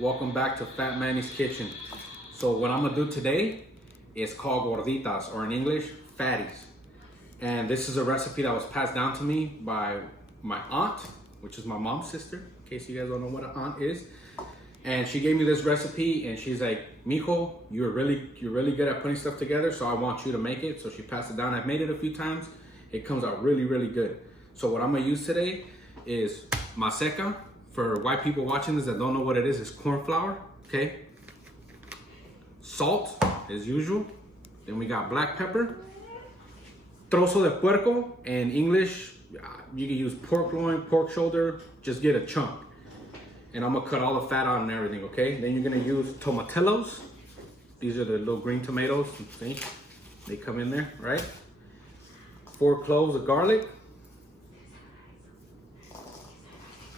Welcome back to Fat Manny's Kitchen. So what I'm gonna do today is called Gorditas, or in English, Fatties. And this is a recipe that was passed down to me by my aunt, which is my mom's sister, in case you guys don't know what an aunt is. And she gave me this recipe and she's like, Mijo, you're really good at putting stuff together, so I want you to make it. So she passed it down. I've made it a few times. It comes out really, really good. So what I'm gonna use today is Maseca. For white people watching this that don't know what it is, it's corn flour, okay? Salt, as usual. Then we got black pepper. Trozo de Puerto, in English, you can use pork loin, pork shoulder, just get a chunk. And I'm gonna cut all the fat out and everything, okay? Then you're gonna use tomatillos. These are the little green tomatoes, see? They come in there, right? 4 cloves of garlic.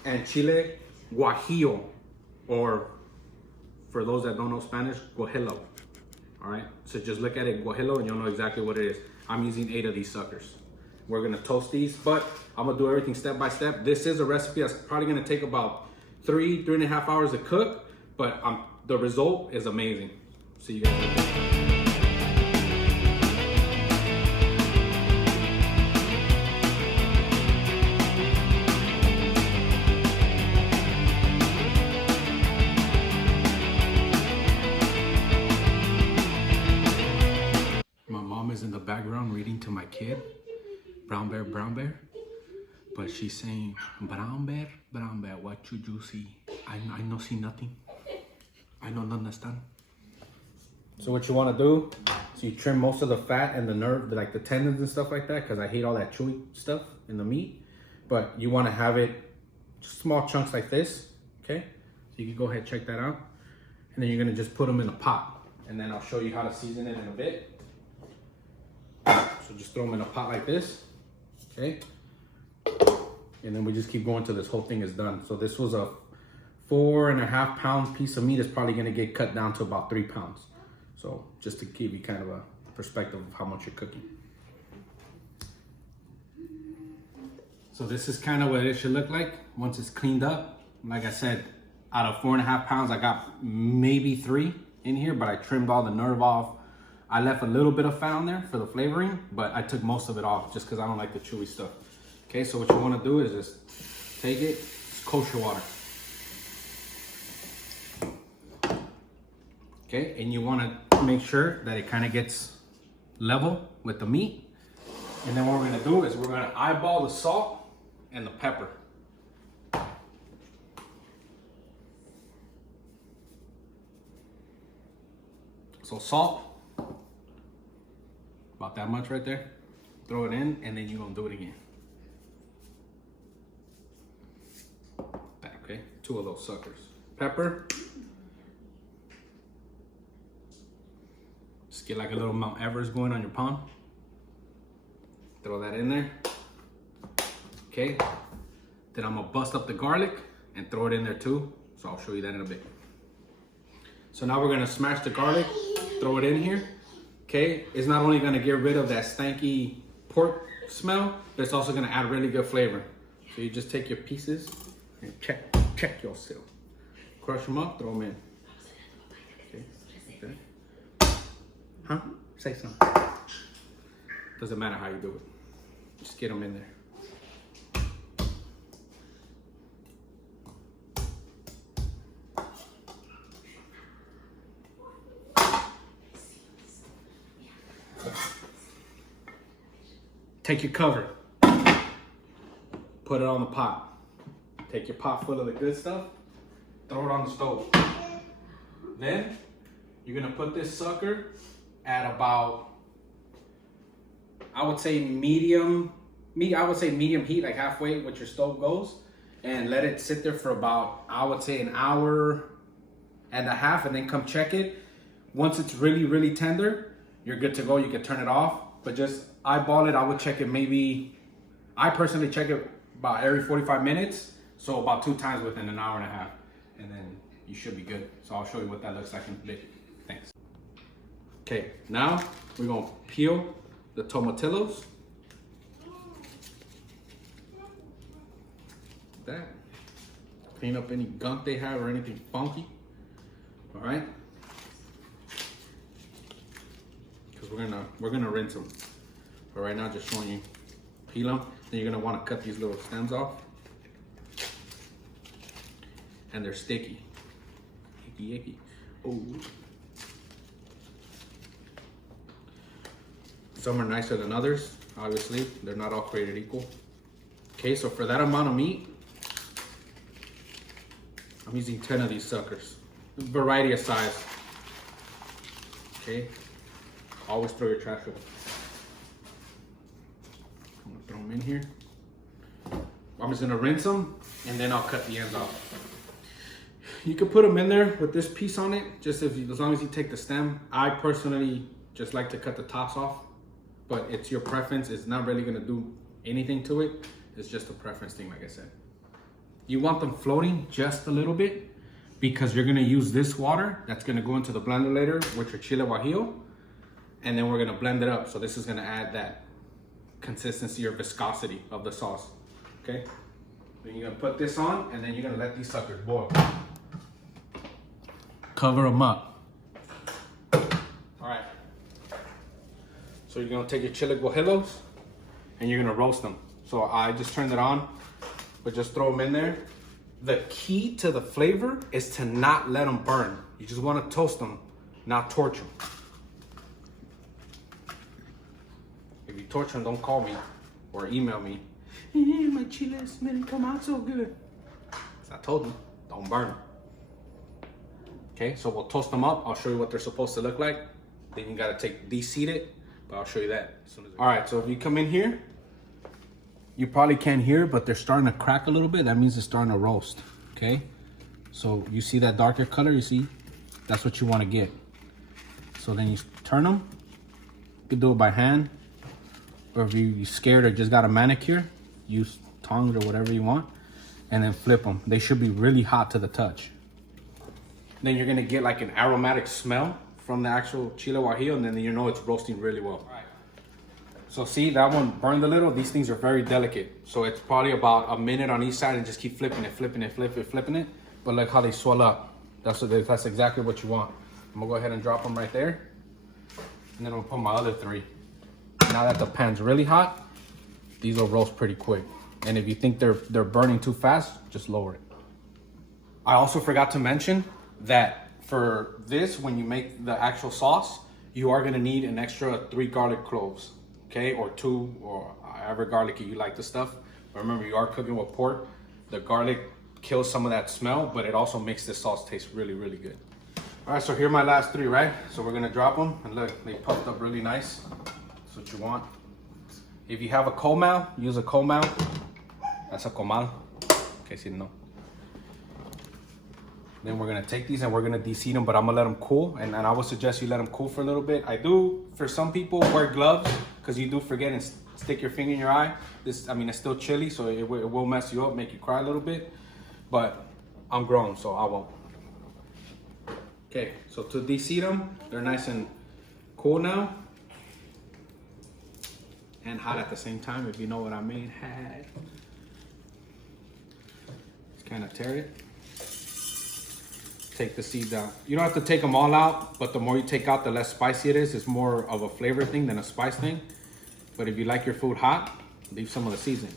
And Chile Guajillo, or for those that don't know Spanish, Guajillo. All right, so just look at it, Guajillo, and you'll know exactly what it is. I'm using 8 of these suckers. We're gonna toast these, but I'm gonna do everything step by step. This is a recipe that's probably gonna take about 3.5 hours to cook, but the result is amazing. See you guys later. Is in the background reading to my kid, brown bear, but she's saying, brown bear, what should you see? I no see nothing. I don't understand. So what you want to do is you trim most of the fat and the nerve, like the tendons and stuff like that, because I hate all that chewy stuff in the meat. But you want to have it just small chunks like this, okay? So you can go ahead and check that out. And then you're going to just put them in a pot. And then I'll show you how to season it in a bit. So just throw them in a pot like this, okay? And then we just keep going till this whole thing is done. So this was a 4.5 pound piece of meat. Is probably gonna get cut down to about 3 pounds. So just to give you kind of a perspective of how much you're cooking. So this is kind of what it should look like once it's cleaned up. Like I said, out of 4.5 pounds, I got maybe 3 in here, but I trimmed all the nerve off. I left a little bit of fat on there for the flavoring, but I took most of it off just because I don't like the chewy stuff. Okay, so what you want to do is just take it, it's kosher water. Okay, and you want to make sure that it kind of gets level with the meat. And then what we're going to do is we're going to eyeball the salt and the pepper. So salt. About that much right there. Throw it in, and then you're gonna do it again. Okay, 2 of those suckers. Pepper. Just get like a little Mount Everest going on your palm. Throw that in there. Okay. Then I'm gonna bust up the garlic and throw it in there too. So I'll show you that in a bit. So now we're gonna smash the garlic, throw it in here. Okay, it's not only gonna get rid of that stanky pork smell, but it's also gonna add really good flavor. So you just take your pieces and check yourself. Crush them up, throw them in. Okay. Huh? Say something. Doesn't matter how you do it. Just get them in there. Take your cover, put it on the pot. Take your pot full of the good stuff, throw it on the stove. Then you're gonna put this sucker at about, I would say medium heat, like halfway what your stove goes, and let it sit there for about, I would say, 1.5 hours, and then come check it. Once it's really, really tender, you're good to go. You can turn it off, but just eyeball it. I would check it maybe, I personally check it about every 45 minutes. So about 2 times within 1.5 hours. And then you should be good. So I'll show you what that looks like in a bit. Thanks. Okay, now we're gonna peel the tomatillos. That. Clean up any gunk they have or anything funky. All right. Because we're gonna rinse them. But right now, just showing you, peel them. Then you're gonna want to cut these little stems off. And they're sticky. Icky, icky. Oh. Some are nicer than others. Obviously, they're not all created equal. Okay, so for that amount of meat, I'm using 10 of these suckers. Variety of size. Okay. Always throw your trash away. I'm gonna throw them in here. I'm just gonna rinse them and then I'll cut the ends off. You can put them in there with this piece on it, just as long as you take the stem. I personally just like to cut the tops off, but it's your preference. It's not really gonna do anything to it. It's just a preference thing, like I said. You want them floating just a little bit because you're gonna use this water that's gonna go into the blender later with your Chile Guajillo, and then we're gonna blend it up. So this is gonna add that consistency or viscosity of the sauce, okay? Then you're gonna put this on and then you're gonna let these suckers boil. Cover them up. All right. So you're gonna take your Chile Guajillos and you're gonna roast them. So I just turned it on, but just throw them in there. The key to the flavor is to not let them burn. You just wanna toast them, not torch them. If you torch them, don't call me or email me. Hey, my chiles didn't come out so good. I told you, don't burn them. Okay, so we'll toast them up. I'll show you what they're supposed to look like. Then you gotta deseed it, but I'll show you that as soon as. All right, so if you come in here, you probably can't hear, but they're starting to crack a little bit. That means it's starting to roast, okay? So you see that darker color, you see? That's what you wanna get. So then you turn them. You can do it by hand, or if you're scared or just got a manicure, use tongs or whatever you want, and then flip them. They should be really hot to the touch. Then you're gonna get like an aromatic smell from the actual Chile Guajillo, and then you know it's roasting really well. Right. So see, that one burned a little. These things are very delicate. So it's probably about a minute on each side and just keep flipping it. But look how they swell up. That's exactly what you want. I'm gonna go ahead and drop them right there. And then I'm gonna put my other 3. Now that the pan's really hot, these will roast pretty quick. And if you think they're burning too fast, just lower it. I also forgot to mention that for this, when you make the actual sauce, you are gonna need an extra 3 garlic cloves, okay? Or 2, or however garlicky you like the stuff. But remember, you are cooking with pork. The garlic kills some of that smell, but it also makes this sauce taste really, really good. All right, so here are my last 3, right? So we're gonna drop them, and look, they puffed up really nice. That's what you want. If you have a comal, use a comal. That's a comal, in case you didn't know. Then we're gonna take these and we're gonna deseed them, but I'm gonna let them cool. And I would suggest you let them cool for a little bit. I do, for some people, wear gloves because you do forget and stick your finger in your eye. It's still chilly, so it will mess you up, make you cry a little bit. But I'm grown, so I won't. Okay, so to deseed them, they're nice and cool now. And hot at the same time, if you know what I mean. Just kind of tear it. Take the seeds out. You don't have to take them all out, but the more you take out, the less spicy it is. It's more of a flavor thing than a spice thing. But if you like your food hot, leave some of the seasoning.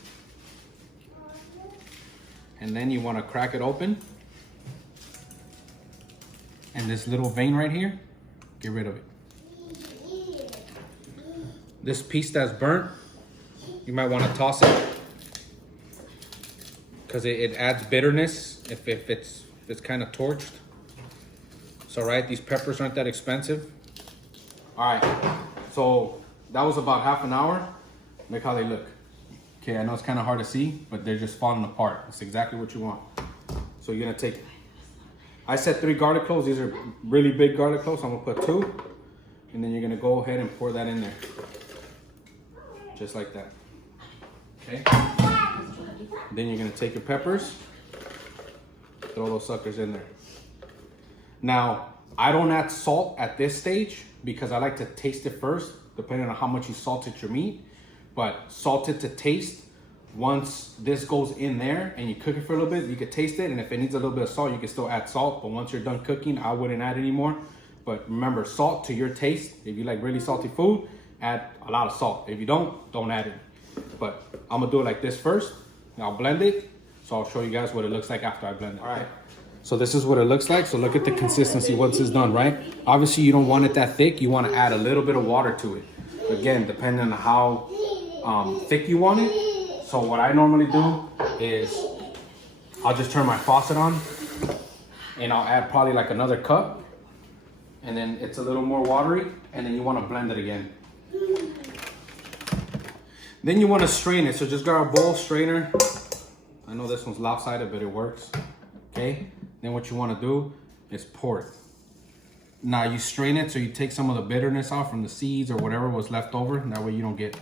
And then you want to crack it open. And this little vein right here, get rid of it. This piece that's burnt, you might want to toss it because it adds bitterness if it's kind of torched. So right, these peppers aren't that expensive. All right, so that was about half an hour. Look how they look. Okay, I know it's kind of hard to see, but they're just falling apart. That's exactly what you want. So you're gonna take, I said 3 garlic cloves. These are really big garlic cloves. I'm gonna put 2, and then you're gonna go ahead and pour that in there. Just like that, okay? Then you're gonna take your peppers, throw those suckers in there. Now, I don't add salt at this stage because I like to taste it first, depending on how much you salted your meat. But salt it to taste once this goes in there and you cook it for a little bit, you could taste it. And if it needs a little bit of salt, you can still add salt. But once you're done cooking, I wouldn't add anymore. But remember, salt to your taste. If you like really salty food, add a lot of salt. If you don't add it. But I'm gonna do it like this first. I'll blend it. So I'll show you guys what it looks like after I blend it. All right. So this is what it looks like. So look at the consistency once it's done, right? Obviously you don't want it that thick. You want to add a little bit of water to it. Again, depending on how thick you want it. So what I normally do is I'll just turn my faucet on and I'll add probably like another cup. And then it's a little more watery. And then you want to blend it again. Then you want to strain it. So just grab a bowl strainer. I know this one's lopsided, but it works. Okay. Then what you want to do is pour it. Now you strain it so you take some of the bitterness off from the seeds or whatever was left over. That way you don't get,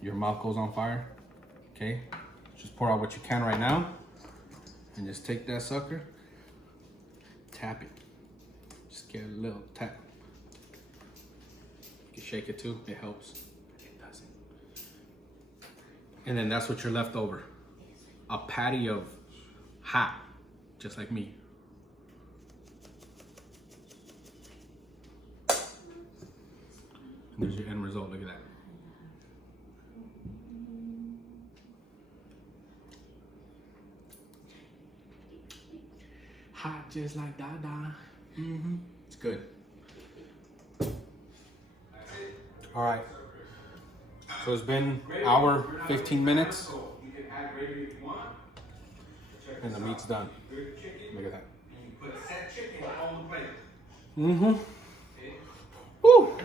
your mouth goes on fire. Okay. Just pour out what you can right now. And just take that sucker. Tap it. Just get a little tap. You can shake it too. It helps. It doesn't. And then that's what you're left over. A patty of hot. Just like me. And there's your end result. Look at that. Hot just like Dada. It's good. All right. So it's been an hour, 15 minutes. And the meat's done. Look at that. Woo.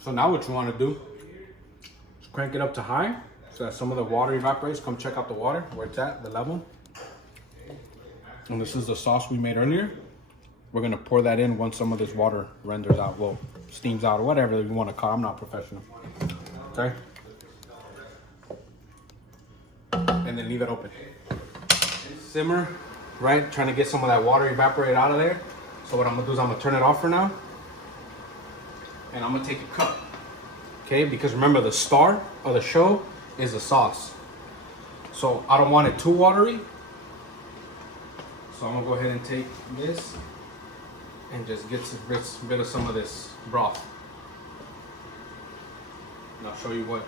So now what you want to do is crank it up to high so that some of the water evaporates. Come check out the water, where it's at, the level. And this is the sauce we made earlier. We're going to pour that in once some of this water renders out. Well, steams out or whatever you want to call it. I'm not professional. Okay. And then leave it open. Simmer, right? Trying to get some of that water evaporated out of there. So what I'm gonna do is I'm gonna turn it off for now. And I'm gonna take a cup. Okay, because remember the star of the show is the sauce. So I don't want it too watery. So I'm gonna go ahead and take this and just get a bit of some of this broth. And I'll show you what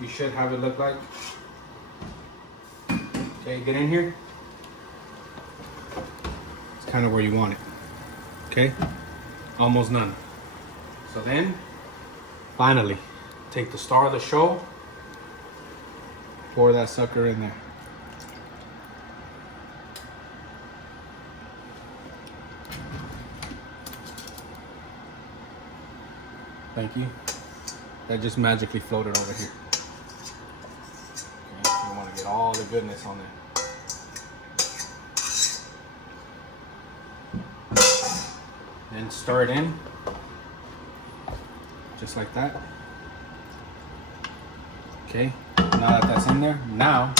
you should have it look like. Okay, get in here. It's kind of where you want it. Okay, almost none. So then, finally, take the star of the show, pour that sucker in there. Thank you. That just magically floated over here. Okay, so you want to get all the goodness on there. Then stir it in, just like that. Okay, now that that's in there, now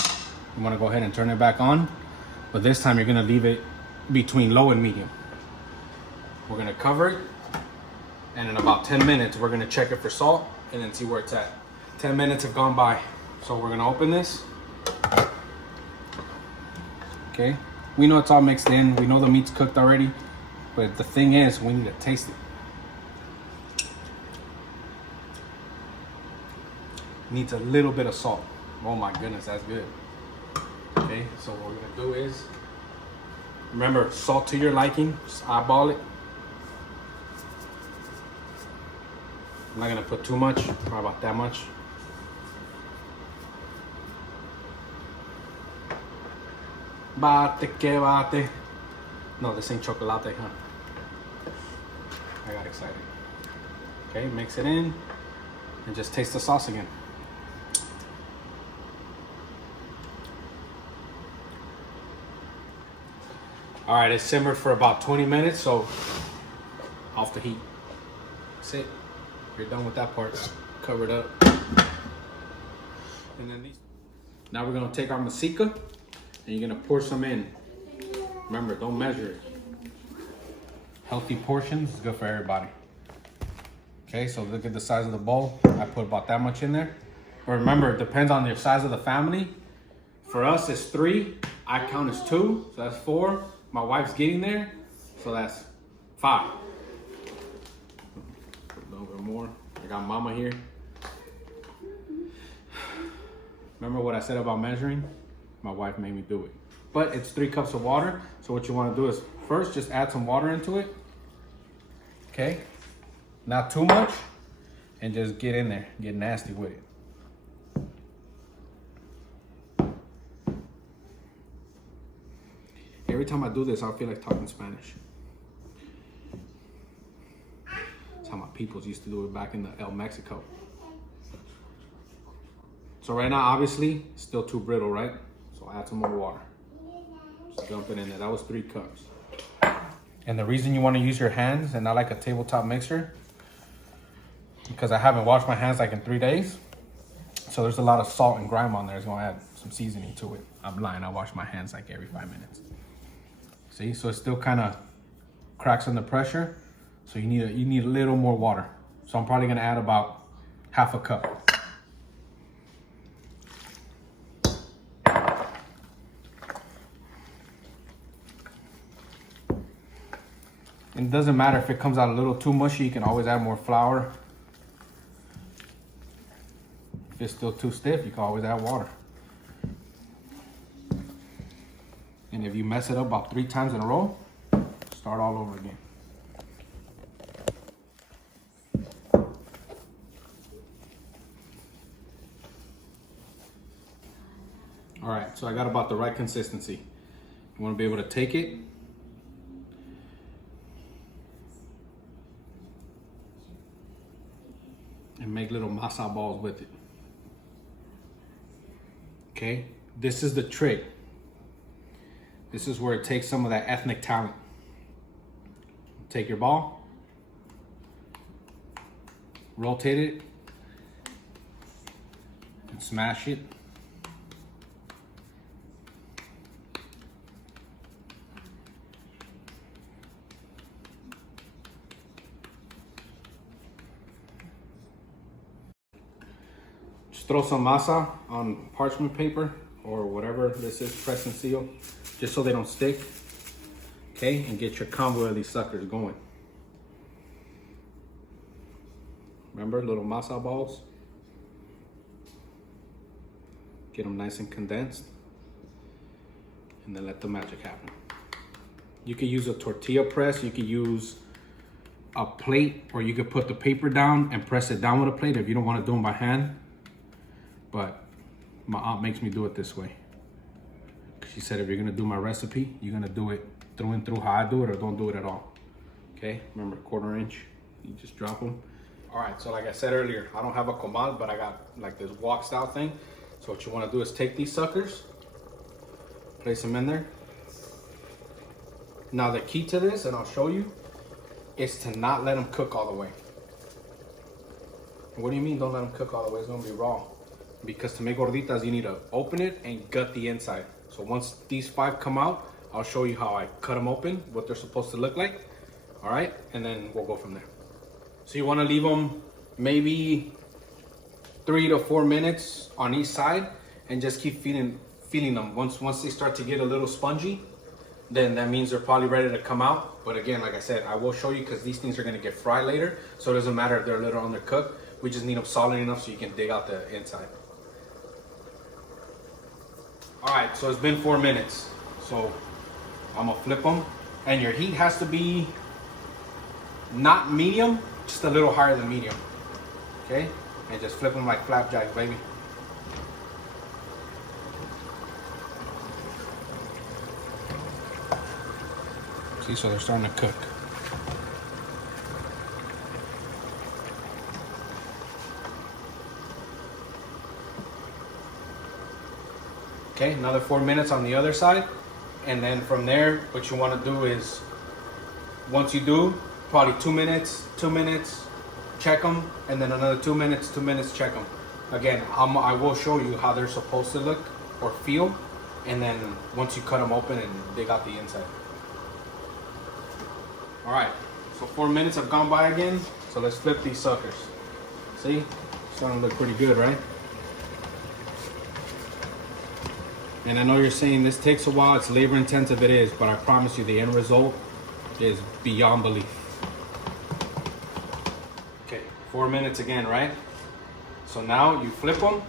you want to go ahead and turn it back on, but this time you're going to leave it between low and medium. We're going to cover it, and in about 10 minutes we're going to check it for salt and then see where it's at. 10 minutes have gone by, so we're going to open this. Okay, we know it's all mixed in, we know the meat's cooked already. But the thing is, we need to taste it. Needs a little bit of salt. Oh my goodness, that's good. Okay, so what we're gonna do is, remember, salt to your liking, just eyeball it. I'm not gonna put too much, probably about that much. Bate que bate. No, this ain't chocolate, huh? I got excited. Okay, mix it in and just taste the sauce again. All right, it's simmered for about 20 minutes, so off the heat. That's it. You're done with that part. Cover it up. And then these. Now we're gonna take our Maseca and you're gonna pour some in. Remember, don't measure it. Healthy portions is good for everybody. Okay, so look at the size of the bowl. I put about that much in there. But remember, it depends on the size of the family. For us, it's 3. I count as 2, so that's 4. My wife's getting there, so that's 5. Put a little bit more. I got mama here. Remember what I said about measuring? My wife made me do it. But it's 3 cups of water. So what you want to do is first just add some water into it. Okay? Not too much. And just get in there. Get nasty with it. Every time I do this, I feel like talking Spanish. That's how my peoples used to do it back in the El Mexico. So right now, obviously, it's still too brittle, right? So I'll add some more water. Just dump it in there. That was 3 cups. And the reason you want to use your hands and not like a tabletop mixer, because I haven't washed my hands like in 3 days. So there's a lot of salt and grime on there. It's going to add some seasoning to it. I'm lying. I wash my hands like every 5 minutes. See, so it still kind of cracks under pressure. So you need a little more water. So I'm probably gonna add about half a cup. It doesn't matter if it comes out a little too mushy, you can always add more flour. If it's still too stiff, you can always add water. And if you mess it up about 3 times in a row, start all over again. All right, so I got about the right consistency. You want to be able to take it and make little masa balls with it. Okay, this is the trick. This is where it takes some of that ethnic talent. Take your ball, rotate it, and smash it. Just throw some masa on parchment paper or whatever this is, press and seal, just so they don't stick. Okay, and get your combo of these suckers going. Remember, little masa balls. Get them nice and condensed, and then let the magic happen. You could use a tortilla press, you could use a plate, or you could put the paper down and press it down with a plate if you don't want to do them by hand. But my aunt makes me do it this way. She said if you're gonna do my recipe, you're gonna do it through and through how I do it, or don't do it at all. Okay, remember, 1/4 inch, you just drop them. All right, so like I said earlier, I don't have a comal, but I got like this wok style thing. So what you wanna do is take these suckers, place them in there. Now the key to this, and I'll show you, is to not let them cook all the way. What do you mean don't let them cook all the way? It's gonna be raw. Because to make gorditas, you need to open it and gut the inside. So once these 5 come out, I'll show you how I cut them open, what they're supposed to look like. All right, and then we'll go from there. So you want to leave them maybe 3 to 4 minutes on each side, and just keep feeding them. Once they start to get a little spongy, then that means they're probably ready to come out. But again, like I said, I will show you because these things are going to get fried later. So it doesn't matter if they're a little undercooked. We just need them solid enough so you can dig out the inside. All right, so it's been 4 minutes. So I'm gonna flip them, and your heat has to be not medium, just a little higher than medium. Okay, and just flip them like flapjacks, baby. See, so they're starting to cook. Okay, another 4 minutes on the other side. And then from there, what you want to do is, once you do, probably 2 minutes, check them, and then another 2 minutes, check them. Again, I will show you how they're supposed to look or feel, and then once you cut them open and dig out the inside. All right, so 4 minutes have gone by again, so let's flip these suckers. See, starting to look pretty good, right? And I know you're saying this takes a while, it's labor intensive, it is, but I promise you the end result is beyond belief. Okay, 4 minutes again, right? So now you flip them.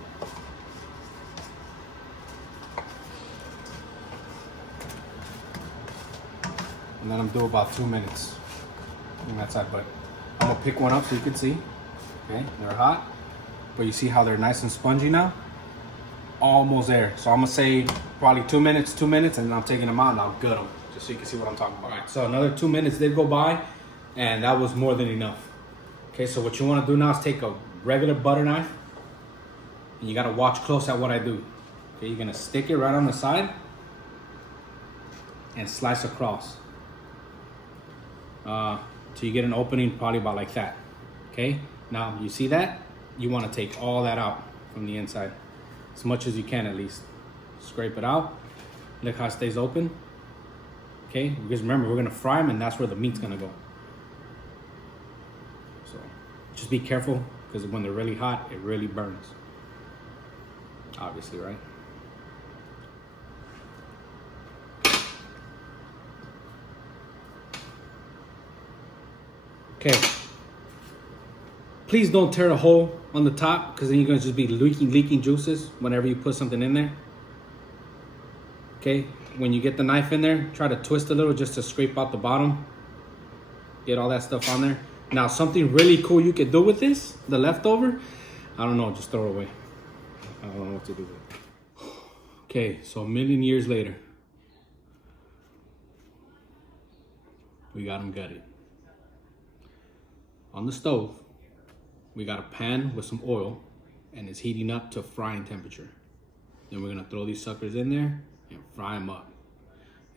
And let them do about 2 minutes on that side, but I'm gonna pick one up so you can see. Okay, they're hot, but you see how they're nice and spongy now? Almost there. So I'm gonna say probably 2 minutes, and then I'm taking them out and I'll gut them, just so you can see what I'm talking about. All right, so another 2 minutes did go by, and that was more than enough. Okay, so what you wanna do now is take a regular butter knife, and you gotta watch close at what I do. Okay, you're gonna stick it right on the side, and slice across. Till you get an opening probably about like that. Okay, now you see that? You wanna take all that out from the inside. As much as you can at least. Scrape it out. Look how it stays open. Okay, because remember, we're gonna fry them and that's where the meat's gonna go. So just be careful, because when they're really hot, it really burns. Obviously, right? Okay. Please don't tear a hole on the top, because then you're gonna just be leaking juices whenever you put something in there. Okay, when you get the knife in there, try to twist a little just to scrape out the bottom. Get all that stuff on there. Now, something really cool you could do with this, the leftover, I don't know, just throw it away. I don't know what to do with it. Okay, so a million years later, we got them gutted. On the stove, we got a pan with some oil, and it's heating up to frying temperature. Then we're gonna throw these suckers in there and fry them up.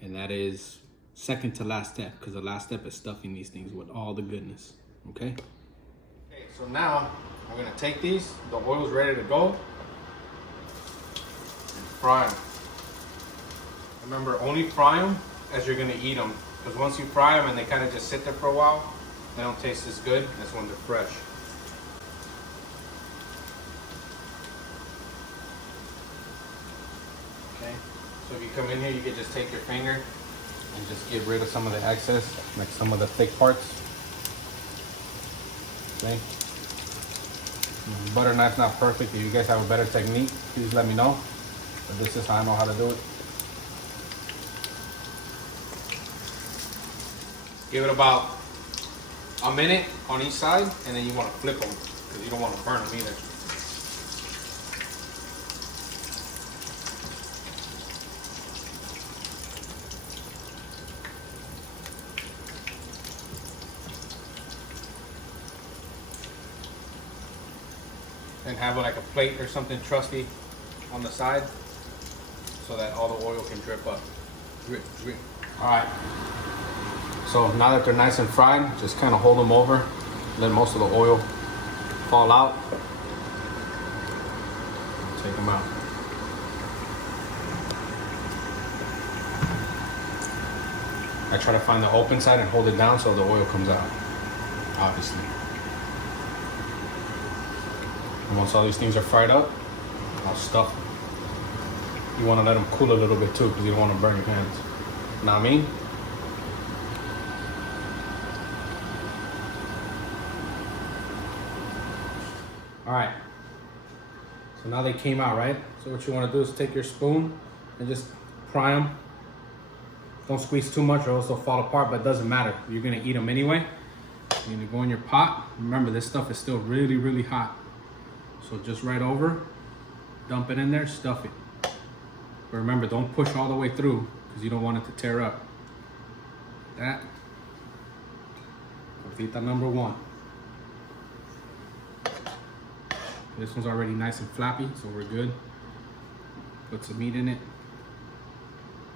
And that is second to last step, because the last step is stuffing these things with all the goodness, okay? Okay, so now we're gonna take these, the oil's ready to go, and fry them. Remember, only fry them as you're gonna eat them, because once you fry them and they kind of just sit there for a while, they don't taste as good as when they're fresh. Okay, so if you come in here, you can just take your finger and just get rid of some of the excess, like some of the thick parts. Okay. Butter knife's not perfect. If you guys have a better technique, please let me know. But this is how I know how to do it. Give it about a minute on each side, and then you want to flip them, because you don't want to burn them either. And have like a plate or something trusty on the side, so that all the oil can drip up. Drip, drip. All right. So now that they're nice and fried, just kind of hold them over, let most of the oil fall out. Take them out. I try to find the open side and hold it down so the oil comes out, obviously. And once all these things are fried up, I'll stuff them. You want to let them cool a little bit too, because you don't want to burn your hands. Know what I mean? All right, so now they came out, right? So what you want to do is take your spoon and just pry them. Don't squeeze too much or else they'll fall apart, but it doesn't matter. You're gonna eat them anyway. You're gonna go in your pot. Remember, this stuff is still really, really hot. So just right over, dump it in there, stuff it. But remember, don't push all the way through, because you don't want it to tear up. That, gordita number 1. This one's already nice and flappy, so we're good. Put some meat in it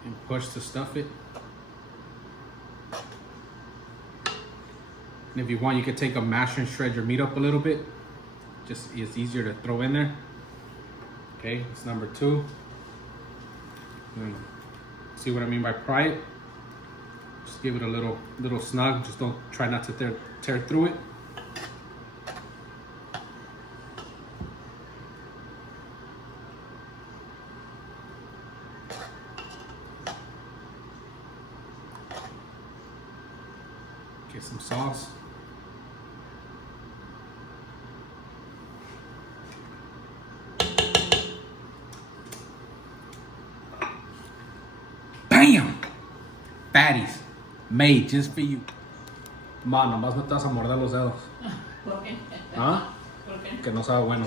and push to stuff it. And if you want, you could take a masher and shred your meat up a little bit. Just it's easier to throw in there. Okay, it's number 2. See what I mean by pry it? Just give it a little snug. Just don't try not to tear through it. Get some sauce. Bam! Fatties. Made just for you. Ma, nomás no te vas a morder los dedos. ¿Por qué? ¿Ah? ¿Por qué? Que no sabe bueno.